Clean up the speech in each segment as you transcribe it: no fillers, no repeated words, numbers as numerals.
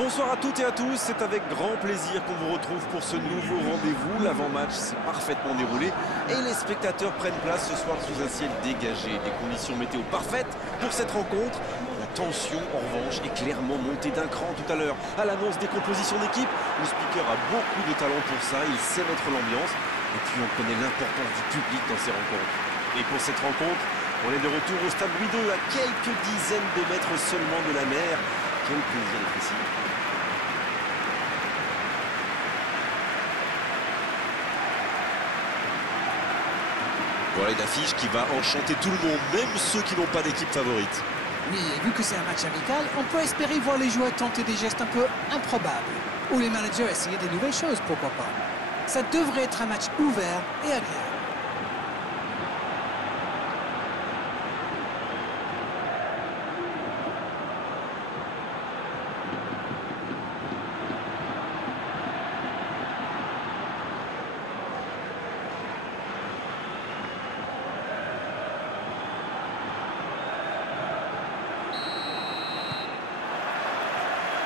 Bonsoir à toutes et à tous, c'est avec grand plaisir qu'on vous retrouve pour ce nouveau rendez-vous. L'avant-match s'est parfaitement déroulé et les spectateurs prennent place ce soir sous un ciel dégagé. Des conditions météo parfaites pour cette rencontre. La tension, en revanche, est clairement montée d'un cran tout à l'heure. À l'annonce des compositions d'équipe, le speaker a beaucoup de talent pour ça, il sait mettre l'ambiance. Et puis on connaît l'importance du public dans ces rencontres. Et pour cette rencontre, on est de retour au stade Louis II, à quelques dizaines de mètres seulement de la mer. Quel plaisir d'être ici. Voilà une affiche qui va enchanter tout le monde, même ceux qui n'ont pas d'équipe favorite. Oui, et vu que c'est un match amical, on peut espérer voir les joueurs tenter des gestes un peu improbables. Ou les managers essayer des nouvelles choses, pourquoi pas. Ça devrait être un match ouvert et agréable.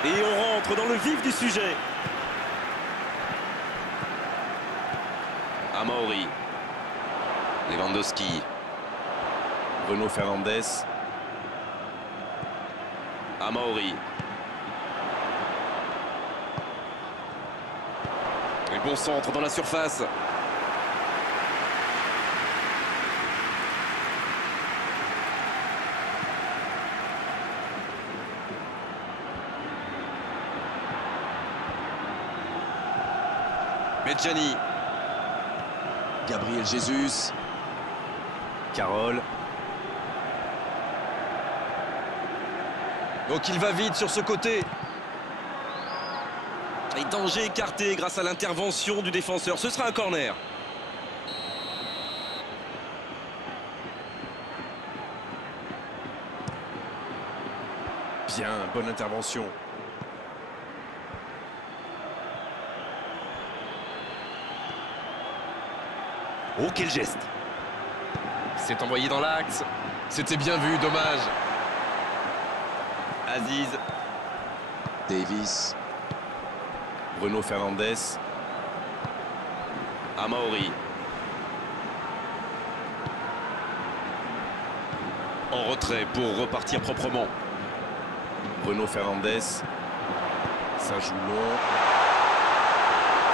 Et on rentre dans le vif du sujet. Amauri. Lewandowski. Bruno Fernandes. Amauri. Et bon centre dans la surface. Medjani. Gabriel Jesus. Carole. Donc il va vite sur ce côté. Et danger écarté grâce à l'intervention du défenseur. Ce sera un corner. Bien, bonne intervention. Oh, quel geste! C'est envoyé dans l'axe. C'était bien vu, dommage. Aziz. Davis. Bruno Fernandes. Amauri. En retrait pour repartir proprement. Bruno Fernandes. Ça joue long.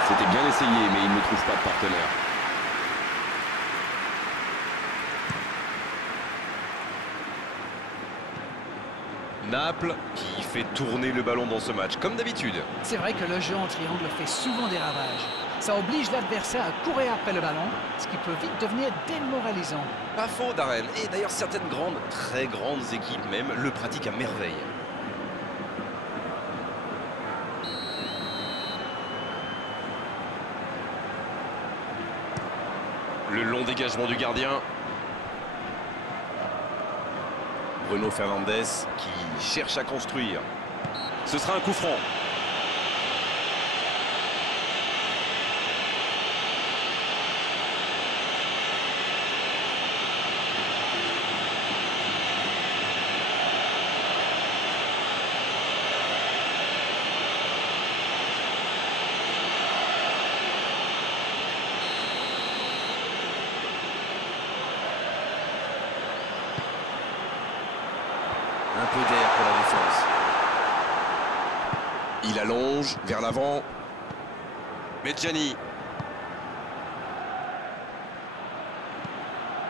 C'était bien essayé, mais il ne trouve pas de partenaire. Naples qui fait tourner le ballon dans ce match, comme d'habitude. C'est vrai que le jeu en triangle fait souvent des ravages. Ça oblige l'adversaire à courir après le ballon, ce qui peut vite devenir démoralisant. Pas faux, Darren. Et d'ailleurs, certaines grandes, très grandes équipes même, le pratiquent à merveille. Le long dégagement du gardien. Bruno Fernandes qui cherche à construire. Ce sera un coup franc. Un peu d'air pour la défense. Il allonge vers l'avant. Medjani.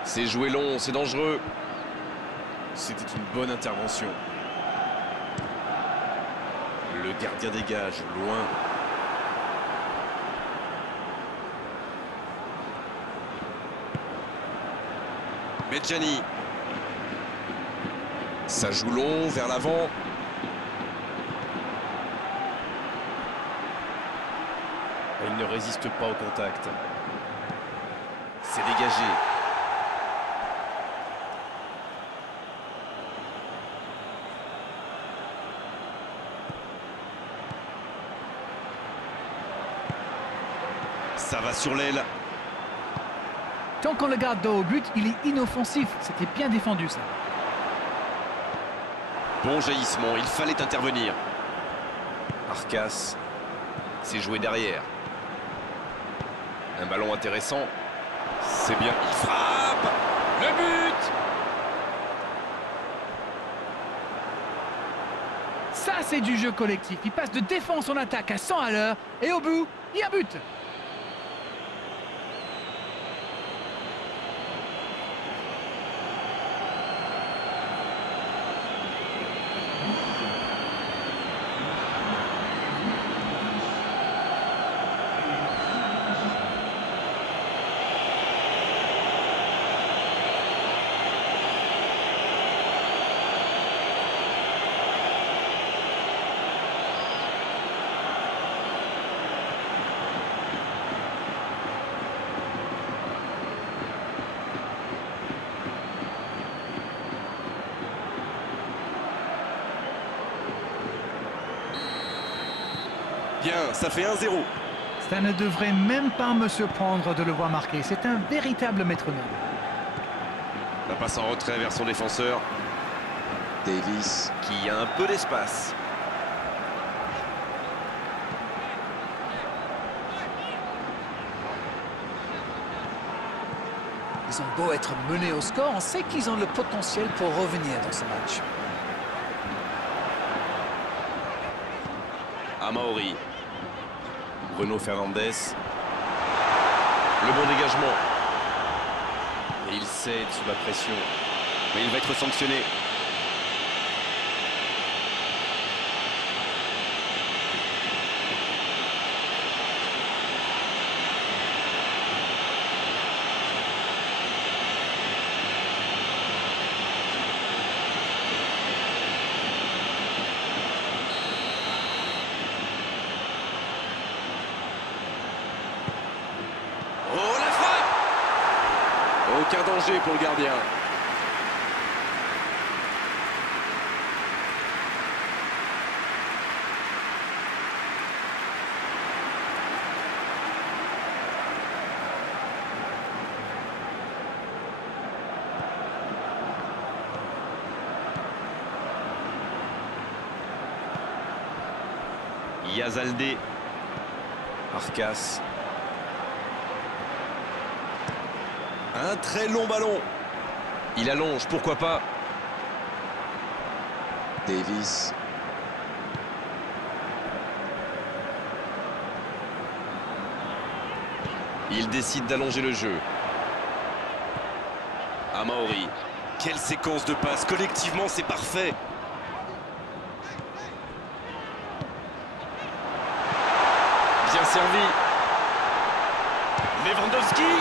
C'est joué long, c'est dangereux. C'était une bonne intervention. Le gardien dégage, loin. Medjani. Ça joue long, vers l'avant. Il ne résiste pas au contact. C'est dégagé. Ça va sur l'aile. Tant qu'on le garde dos au but, il est inoffensif. C'était bien défendu, ça. Bon jaillissement, il fallait intervenir. Arcas, c'est joué derrière. Un ballon intéressant. C'est bien. Il frappe. Le but. Ça, c'est du jeu collectif. Il passe de défense en attaque à 100 à l'heure. Et au bout, il y a but. Bien, ça fait 1-0. Ça ne devrait même pas me surprendre de le voir marquer. C'est un véritable métronome. La passe en retrait vers son défenseur. Davis qui a un peu d'espace. Ils ont beau être menés au score, on sait qu'ils ont le potentiel pour revenir dans ce match. Amaori. Bruno Fernandes. Le bon dégagement. Et il cède sous la pression. Mais il va être sanctionné. Oh, la frappe! Aucun danger pour le gardien. Yazalde. Arcas. Un très long ballon. Il allonge, pourquoi pas. Davis. Il décide d'allonger le jeu. Amaori. Quelle séquence de passes. Collectivement, c'est parfait. Bien servi. Lewandowski.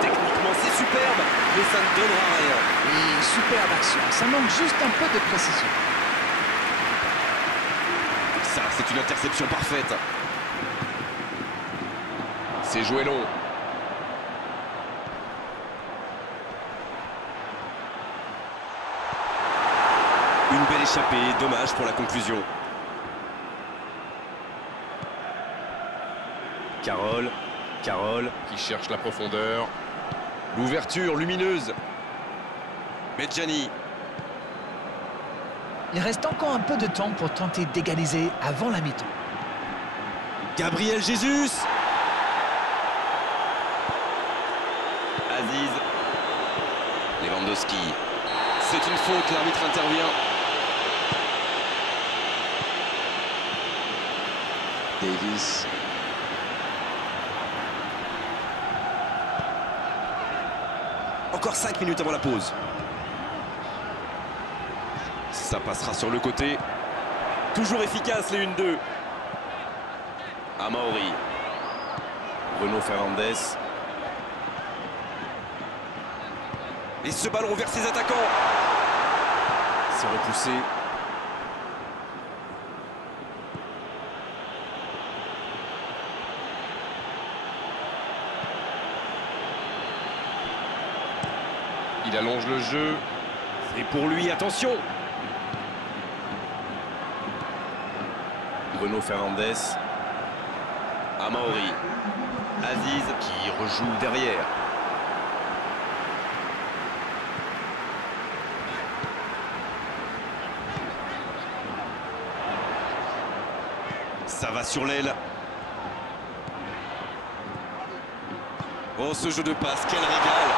Techniquement, c'est superbe, mais ça ne donnera rien. Et superbe action. Ça manque juste un peu de précision. Ça, c'est une interception parfaite. C'est joué long. Une belle échappée, dommage pour la conclusion. Carole qui cherche la profondeur. L'ouverture lumineuse. Medjani. Il reste encore un peu de temps pour tenter d'égaliser avant la mi-temps. Gabriel Jesus. Aziz. Lewandowski. C'est une faute, l'arbitre intervient. Davis. Encore 5 minutes avant la pause. Ça passera sur le côté. Toujours efficace les 1-2. Amaori. Bruno Fernandes. Et ce ballon vers ses attaquants. C'est repoussé. Il allonge le jeu. Et pour lui, attention. Bruno Fernandes. Amaori. Aziz qui rejoue derrière. Ça va sur l'aile. Oh, ce jeu de passe, quel régal.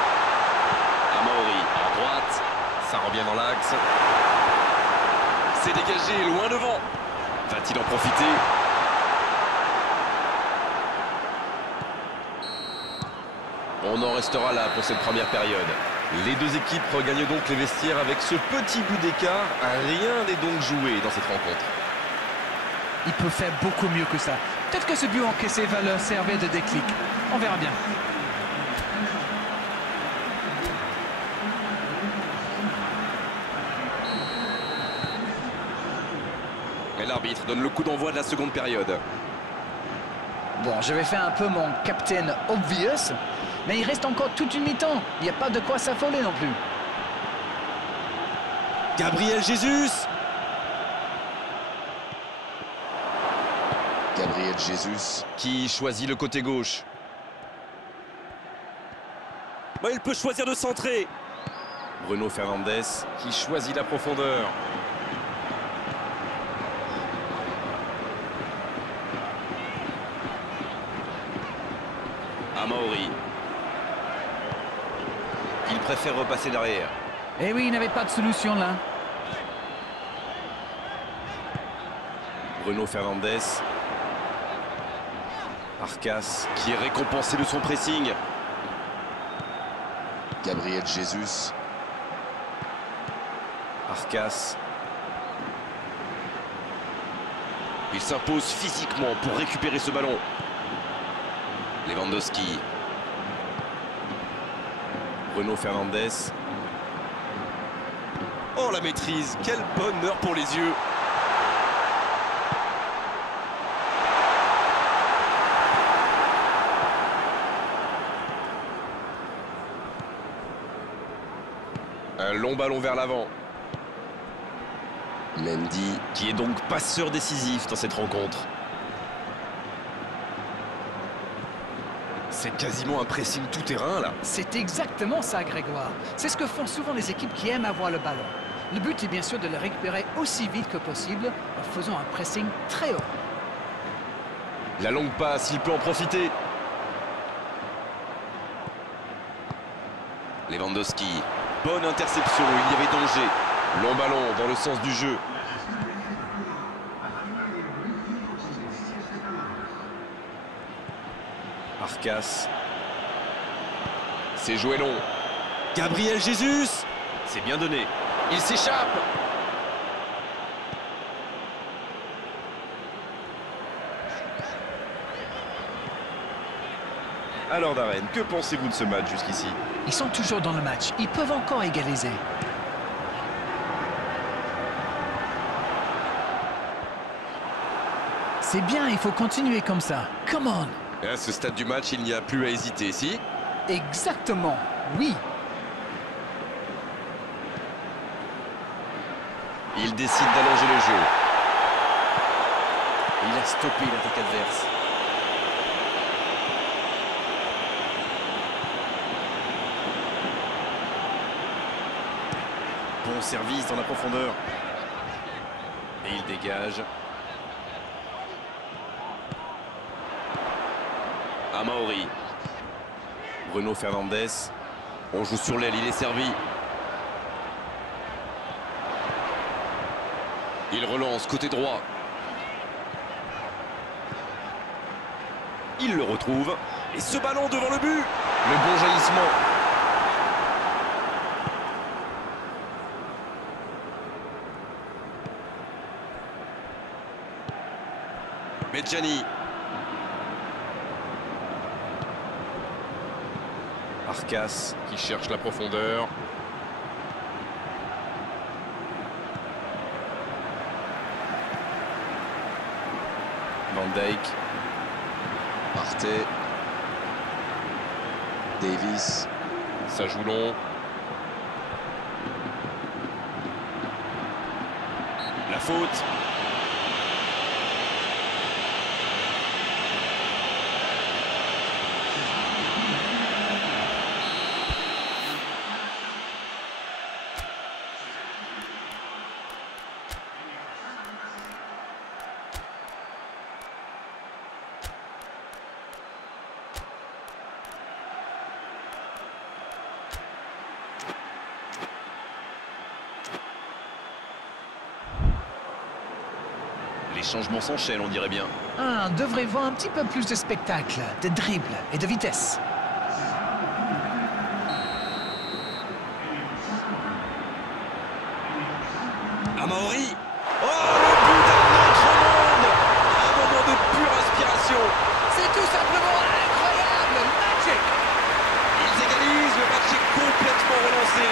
Amaury à droite. Ça revient dans l'axe. C'est dégagé, loin devant. Va-t-il en profiter? On en restera là pour cette première période. Les deux équipes regagnent donc les vestiaires avec ce petit but d'écart. Rien n'est donc joué dans cette rencontre. Il peut faire beaucoup mieux que ça. Peut-être que ce but encaissé va leur servir de déclic. On verra bien. Et l'arbitre donne le coup d'envoi de la seconde période. Bon, je vais faire un peu mon Captain Obvious, mais il reste encore toute une mi-temps. Il n'y a pas de quoi s'affoler non plus. Gabriel Jesus. Gabriel Jesus. Qui choisit le côté gauche. Bah, il peut choisir de centrer. Bruno Fernandes qui choisit la profondeur. Amaury. Il préfère repasser derrière. Eh oui, il n'avait pas de solution là. Bruno Fernandes. Arcas qui est récompensé de son pressing. Gabriel Jesus. Arcas. Il s'impose physiquement pour récupérer ce ballon. Lewandowski. Bruno Fernandes. Oh, la maîtrise. Quel bonheur pour les yeux. Un long ballon vers l'avant. Mendy. Qui est donc passeur décisif dans cette rencontre. C'est quasiment un pressing tout-terrain, là. C'est exactement ça, Grégoire. C'est ce que font souvent les équipes qui aiment avoir le ballon. Le but est bien sûr de le récupérer aussi vite que possible en faisant un pressing très haut. La longue passe, il peut en profiter. Lewandowski. Bonne interception, il y avait danger. Long ballon dans le sens du jeu. Arcas. C'est joué long. Gabriel Jesus. C'est bien donné. Il s'échappe. Alors Darren, que pensez-vous de ce match jusqu'ici? Ils sont toujours dans le match. Ils peuvent encore égaliser. C'est bien, il faut continuer comme ça. Come on! Et à ce stade du match, il n'y a plus à hésiter, si? Exactement, oui. Il décide d'allonger le jeu. Il a stoppé l'attaque adverse. Bon service dans la profondeur. Et il dégage. Amaury. Bruno Fernandes. On joue sur l'aile, il est servi. Il relance côté droit. Il le retrouve. Et ce ballon devant le but. Le bon jaillissement. Medjani. Arcas qui cherche la profondeur. Van Dijk. Partey. Davis. Ça joue long. La faute. Les changements s'enchaînent, on dirait bien. On devrait voir un petit peu plus de spectacle, de dribble et de vitesse. Amaury. Oh, le but d'un autre monde. Un moment de pure inspiration. C'est tout simplement incroyable, magic. Ils égalisent, le match est complètement relancé.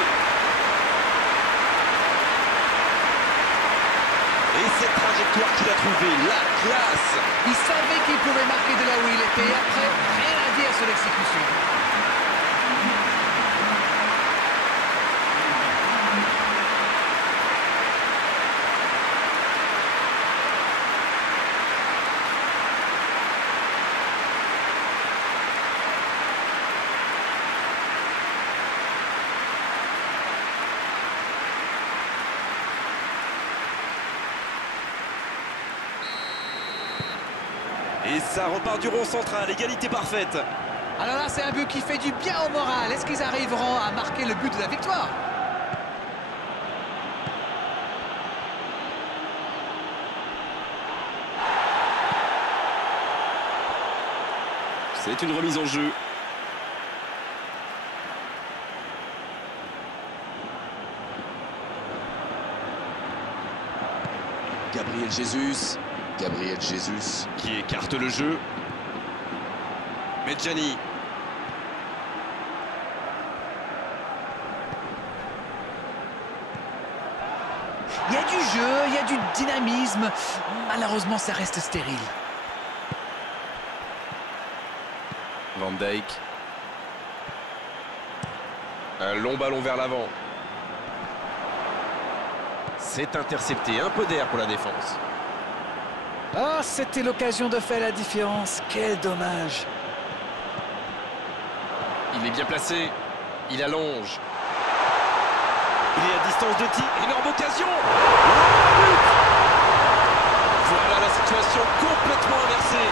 Et cette trajectoire qu'il a trouvée, la classe. Il savait qu'il pouvait marquer de là où il était. Après, rien à dire sur l'exécution. Et ça repart du rond central, égalité parfaite. Alors là, c'est un but qui fait du bien au moral. Est-ce qu'ils arriveront à marquer le but de la victoire? C'est une remise en jeu. Gabriel Jesus. Gabriel Jesus. Qui écarte le jeu. Medjani. Il y a du jeu, il y a du dynamisme. Malheureusement, ça reste stérile. Van Dijk. Un long ballon vers l'avant. C'est intercepté, un peu d'air pour la défense. Ah, c'était l'occasion de faire la différence. Quel dommage. Il est bien placé. Il allonge. Il est à distance de tir. Énorme occasion. Voilà la situation complètement inversée.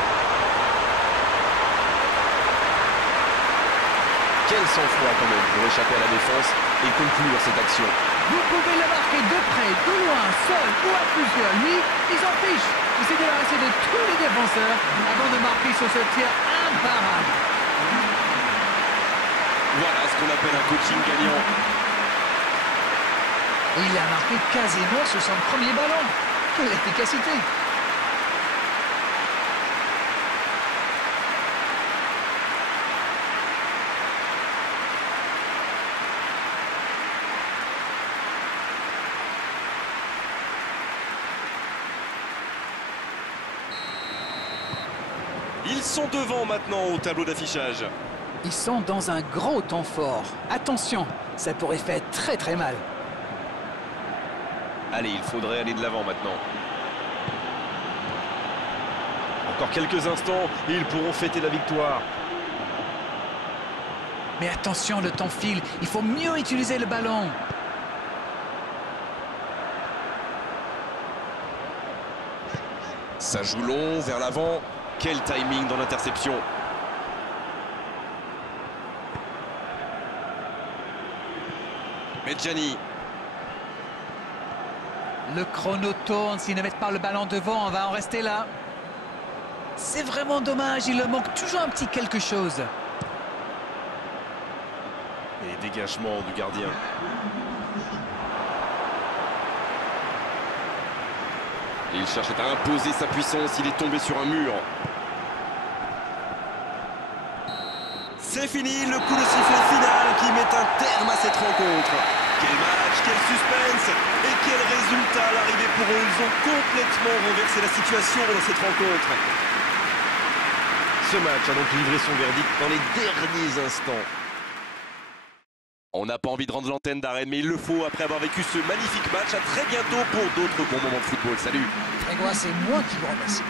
Quel sang-froid quand même pour échapper à la défense et conclure cette action. Vous pouvez le marquer de près, de loin, seul ou à plusieurs. Lui, il s'en fiche. Il s'est débarrassé de tous les défenseurs avant de marquer sur ce tir imparable. Voilà ce qu'on appelle un coaching gagnant. Il a marqué quasiment sur son premier ballon. Quelle efficacité! Ils sont devant maintenant au tableau d'affichage. Ils sont dans un gros temps fort. Attention, ça pourrait faire très très mal. Allez, il faudrait aller de l'avant maintenant. Encore quelques instants et ils pourront fêter la victoire. Mais attention, le temps file. Il faut mieux utiliser le ballon. Ça joue long, vers l'avant. Quel timing dans l'interception. Medjani. Le chrono tourne. S'ils ne mettent pas le ballon devant, on va en rester là. C'est vraiment dommage. Il leur manque toujours un petit quelque chose. Et dégagement du gardien. Et il cherche à imposer sa puissance. Il est tombé sur un mur. C'est fini, le coup de sifflet final qui met un terme à cette rencontre. Quel match, quel suspense et quel résultat à l'arrivée pour eux. Ils ont complètement renversé la situation dans cette rencontre. Ce match a donc livré son verdict dans les derniers instants. On n'a pas envie de rendre l'antenne d'arène, mais il le faut après avoir vécu ce magnifique match. À très bientôt pour d'autres bons moments de football. Salut. Grégoire, c'est moi qui vous remercie.